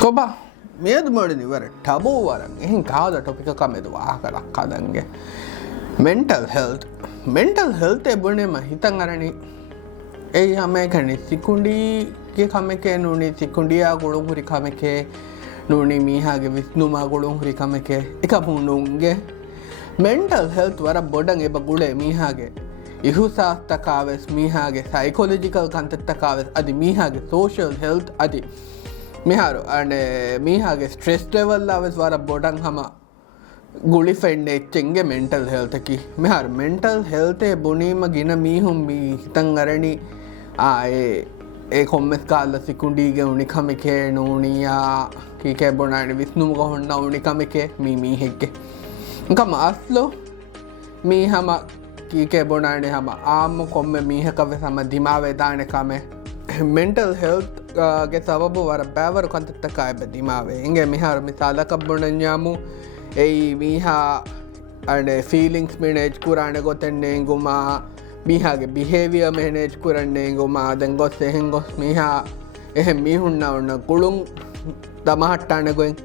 කොබා මේද මොඩනි වර ටබෝ වරන් එහෙන් කාද ටොපික කමෙද වාහකරක් කදන්ගේ mental health එබුණෙම හිතන් අරණි ඒ හමයකනි සිකුණ්ඩීගේ කමකේ නුනි සිකුණ්ඩියා ගොළුන් හුරි කමකේ නුනි මීහාගේ විස්්නුමා ගොළුන් හුරි කමකේ එක පුුණුන්ගේ මෙන්ටල් හෙල්ත් වර බොඩන් එබ ගුඩේ මීහාගේ ඉහුසාස්තකාවෙස් මීහාගේ සයිකොලජිකල් කන්තත්තකාවෙස් අධි මීහාගේ සෝෂල් හෙල්ත් අධි මිහාරු අන මීහාගේ ස්ට්‍රෙස් ලෙවල් අවස් වර බොඩන් හම ගුලි ෆෙන්ඩ එච්චෙන්ගේ මෙන්ටල් හෙල්තකි මෙහර මෙන්ටල් හෙල්තේ බොනීම ගින මීහුම් මී හිතන් අරණි ඒ කොම්මස් කාල්ල සිකුණ්ඩීගේ උනිකමිකේ නූනයා කීකෑ බොනාට විස්්නුම කොහොන්න උනිකමිකේ මීහෙක්ගේ එක මාස්ලෝ මී හම කීකේ බොනානේ හම ආම කොම්ම මීහකව සම දිමාවේදානකම මෙන්ටල් හෙල්ත් ගේ සබබ වර බෑවරු කන්තත්තකාය බදිමාවේ එගේ මිහාර මිසාලකබ්බොනඥාමු එයි මීහා අඩ ෆීලිංක්ස් මිනේජ් කුරාණ ගොතෙන්නේ ගුමා මීහාගේ බිහේවිය මෙනේජ් කරන්නේ ගුමා දැන් ගොස් එහෙන් ගොස් මිහා එහෙ මිහුන්න ඔන්න ගුළුන් දමහට්ටානගොයින්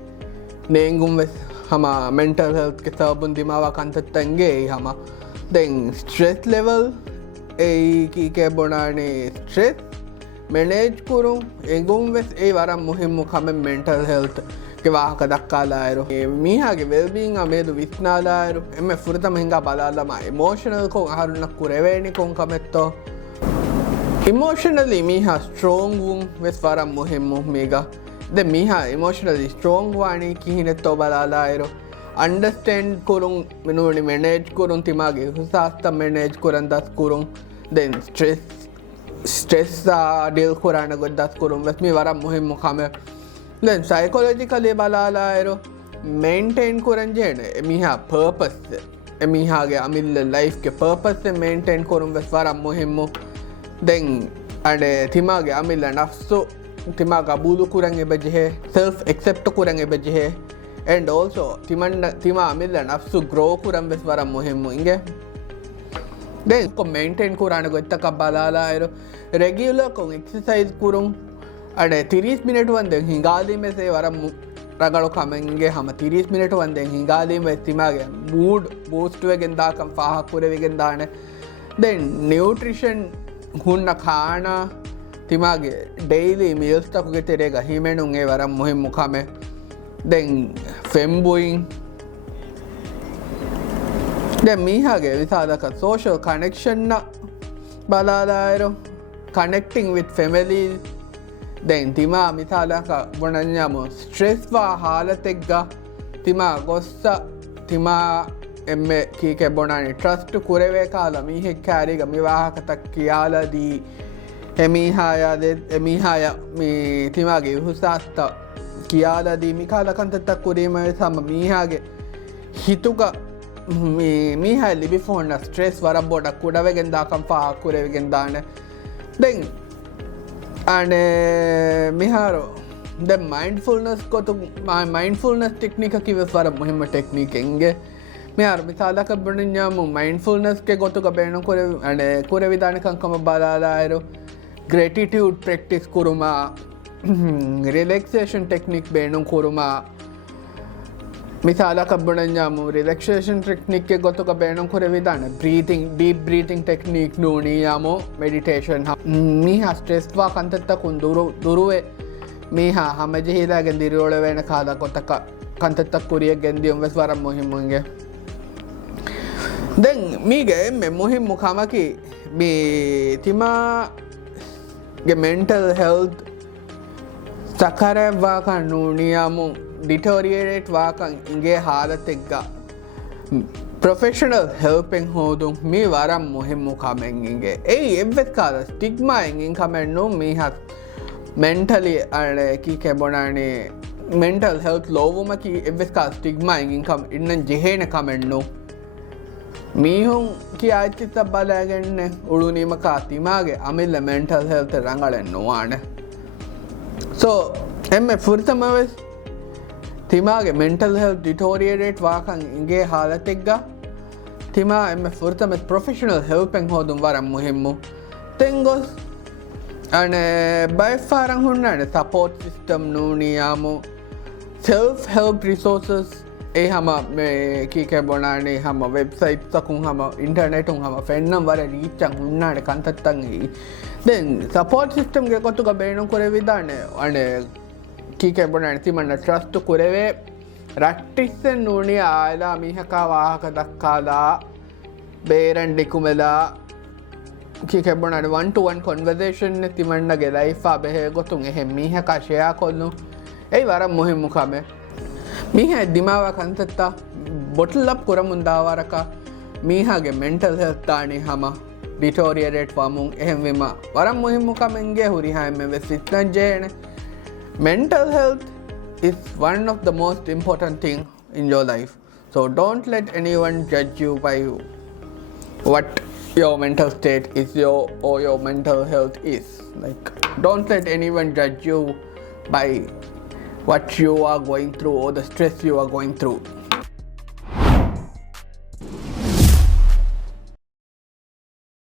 නේගුම් වෙස් හම මෙන්ටල් හෙල්ත්ගේ සබබුන් දිමාව කන්තත්තන්ගේ හම දැන් ස්ට්‍රෙස් ලෙවල් ඒ කීකෑ බොනානේ ස්ට්‍රෙස් මෙනේජ් කුරුම් එගුම් වෙස් ඒ වරම් මුහිම්මු කම මෙන්ටල් හෙල්ත් වාහක දක්කාලායරු මීහගේ වෙල්බීන් අමේදු විස්නාලායරු එම ෆුරතම හිංගා බලාලම එමෝෂනල් කොන් අහරුන්නක් කුරෙවැනි කොන් කමෙත්තෝ ඉමෝෂනලි මීහා ස්ට්‍රෝංගුම් වෙස් වරම් මුහිම්මු මේක ද මීහා ඉමෝෂනලි ස්ට්‍රෝං වානී කිහිනෙත්තෝ බලාලායරු අන්ඩස්ටන්ඩ් කුරුම් මෙනුවනි මෙනේජ් කුරුන් තිමාගේ හුසාස්ත මෙනේජ් කුරන් දස් කුරුම් දෙන් ස්ට්‍රෙස් ඩිල් කුරාණ ගොත් දස් කුරුම් වෙස්මි වරම් මුහිම්මු කම දැන් සයිකොලොජිකලේ බලාලායරු මේන්ටේන් කුරන්ජේන එමිහා පර්පස් එමිහාගේ අමිල්ල ලයිෆ්ගේ පර්පස් මේන්ටේන් කුරුම් වෙස් වරම් මුහිම්මු දැන් අඩ තිමාගේ අමිල්ල නෆ්සු තිමා ගබූදු කුරන් එබජෙහේ සෙල්ෆ් එක්සෙප්ට කුරන් එබජෙහේ and also තිමා අමිල්ල නෆ්සු ග්‍රෝ කුරම් වෙස් වරම් මුහිම්මු ඉගේ දැන් කො මේන්ටේන් කුරාණ ගොත්තක බලාලායරු රෙගියුලර් කොන් එක්සර්සයිස් කුරුම් අඩ 30 මිනිට වන්දෙන් හිඟාදීම මෙසේ වරම් රගලු කමෙන්ගේ හම 30 මිනිට වන්දෙන් හිඟාදීම එස්තිමාගේ මූඩ් බෝස්ටුවගෙන් දාකම් පාහක්කුරවගෙන් දාන දැන් නිවට්‍රිෂන් හුන්න කාන තිමාගේ ඩෙයිලි මිල්ස්තකුගේ තෙරේ ගහිමෙනුන්ගේ වරම් මුහිම් මුකම දැන් ෆෙම්බුයින් දැන් මීහාගේ විසාදක සෝෂල් කනෙක්ෂන්න බලාලායරු කනෙක්ටිං with family දැන් තිමා මිසාලක බොනඥාම ස්ට්‍රෙස්වා හාලතෙක්ග තිමා ගොස්ස තිමා එම කීක බොනනි ට්‍රස්ට් කුරවේ කාල මීහෙක් කෑරිග මිවාහකතක් කියාලදී එමිහාය තිමාගේ හුසාස්ත කියාලදී මිකාලකන්තත්තක් කුරීම සම මීහාගේ හිතුක මීහා ලිබි ෆෝන්න ස්ට්‍රෙස් වර බොඩක් කුඩවගෙන් දාකම් පාකුරවගෙන් දාන දැන් අන මිහාරෝ ද මයින්ෆුල්නස් කොතු මයින්ෆුල්නස් ටෙක්නික කිව වර මුහෙම ටෙක්නිකෙන්ගේ මෙයාර මිසාලක බොඩඥාම මයින්ෆුල්නස්ගේ ගොතුක බේනු කුර විධානකංකම බලාලායරු ග්‍රටිටියුඩ් ප්‍රෙක්ටිස් කුරුමා රිලෙක්සේෂන් ටෙක්නික් බේනු කුරුමා මිසාලක බොඩඥාම රිලෙක්ෂේෂන් ටෙක්නික් ගොතුක බේනු කුර විධාන බ්‍රීතිං ඩීප් බ්‍රීතිං ටෙක්නික් නූනයාමෝ මෙඩිටේෂන් මීහා ස්ට්‍රෙස්වා කන්තත්තකුන් දුරුවේ මීහා හමජහිලාගෙන් දිරියෝල වෙන කාද කොතක කන්තත්තක් කුරිය ගෙන්දියුම් වෙස් වරම් මුහිම්මුන්ගේ දැන් මීගේ එම මුහිම් මුකමකි මේ තිමාගේ මෙන්ටල් හෙල්ත් සකරැව්වාකන් නූනියාමු ඩිටෝරියරේට් වාකන් ඉගේ හාලතෙක්ගා ප්‍රොෆෙෂනල් හෙල්පෙන් හෝදුම් මේ වරම් මුහෙම්මු කමෙන්ගේ ඒ එවෙත් කාල ස්ටිග්මා එංගින් කමෙන්න්නු මීහත් මෙන්ටලි අනකී කැබොනානේ මෙන්ටල් හෙල්ත් ලෝවමකි එවෙස් කාල් ස්ටිග්මා එංගින්කම් ඉන්න ජෙහේන කමෙන්න්නු මීහුන් කිය අච්චිත බලාගන්න උළුනීම කාතිමාගේ අමිල්ල මෙන්ටල් හෙල්ත රඟලෙන් නොවාන සෝ එම ෆුර්තමවෙස් තිමාගේ මෙන්ටල් හෙල් ඩිටෝරියරේට් වාකන් ඉගේ හාලතෙක්ග තිමා එම ෆුර්තමත් ප්‍රොෆෙෂනල් හෙල්පෙන් හෝදුම් වරම් මුහෙම්මු තෙංගොස් අන බයිෆාරං හුන්නට support system nuni amo self help resources e hama me ki ke bonane hama website takun hama internet un hama fennam wara reach an unnade kantattan e then support system ge kotu ga beenu kore vidane ane ki ke bonane timanna trust kureve rattisen nuni aala mihaka wahaka dakkala beran dikumela ki ke bonane one to one conversation ne timanna ge life a behe gotun ehe mihaka share konnu ei waram muhimmu kame මීහ දිමාව කන්තත්තා බොටල්ලප් කොරමුන්දාවරක මීහගේ mental හෙල්තානි හම deteriorate වාමුන් එහෙමවිම වරම් මුහිම්මුකමෙන්ගේ හුරිහායම වෙසිත්නජයන mental health is one of the most important thing in your life, so don't let anyone judge you by what your mental state is or your mental health is. Like, don't let anyone judge you by what you are going through or the stress you are going through.